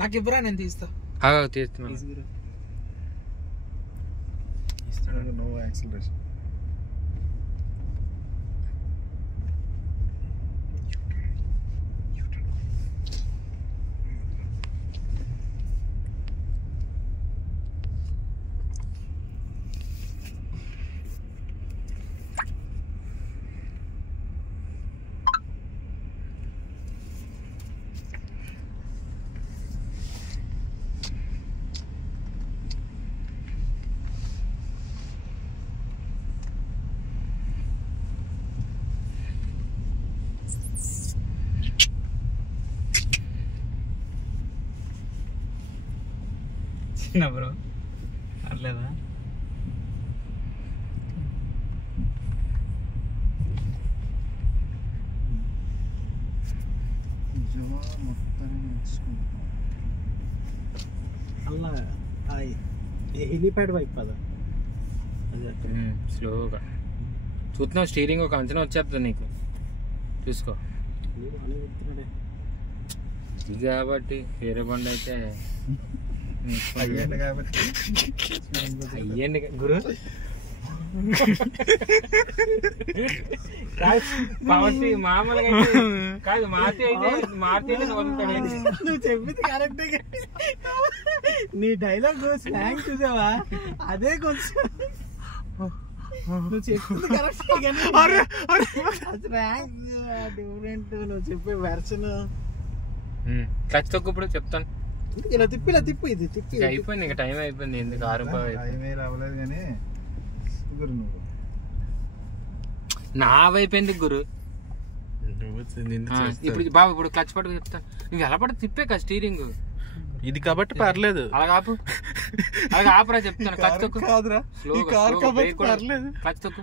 నాకు ఇవ్వరా, నేను తీస్తా. తీస్తున్నా. No acceleration. బ్రో అట్లేదా? అలా హెలిప్యాడ్ వైపు కదా స్లోగా చూస్తున్నావు. స్టీరింగ్ ఒక అంచనా వచ్చేస్తుంది నీకు, చూసుకో. ఇది కాబట్టి వేరే బండి అయితే అయ్యండి గురు. మామూలుగా కాదు, మారుతి అయితే నువ్వు చెప్పింది కరెక్టే. నీ డైలాగ్ స్లాంగ్ చూసావా? అదే కొంచెం నువ్వు చెప్పింది కరెక్టే కానీ స్లాంగ్ డిఫరెంట్. నువ్వు చెప్పే వెర్షన్ క్లచ్ తొక్కు. ఇప్పుడు చెప్తాను, ఇలా తిప్పు ఇది తిప్పి అయిపోయింది. ఇంకా టైం అయిపోయింది. ఎందుకు అవ్వలేదు కానీ గురు నువ్వు నా వైపు ఎందుకు గురు? ఇప్పుడు బాబు ఇప్పుడు క్లచ్ పట్టుకు చెప్తాను. నువ్వు ఎలా పడితే తిప్పే కదా స్టీరింగ్. ఇది కాబట్టి పర్లేదు. అలాగ ఆపు, అలాగ ఆపురా చెప్తాను. క్లచ్ తొక్కు, స్లోగా క్లచ్ తొక్కు.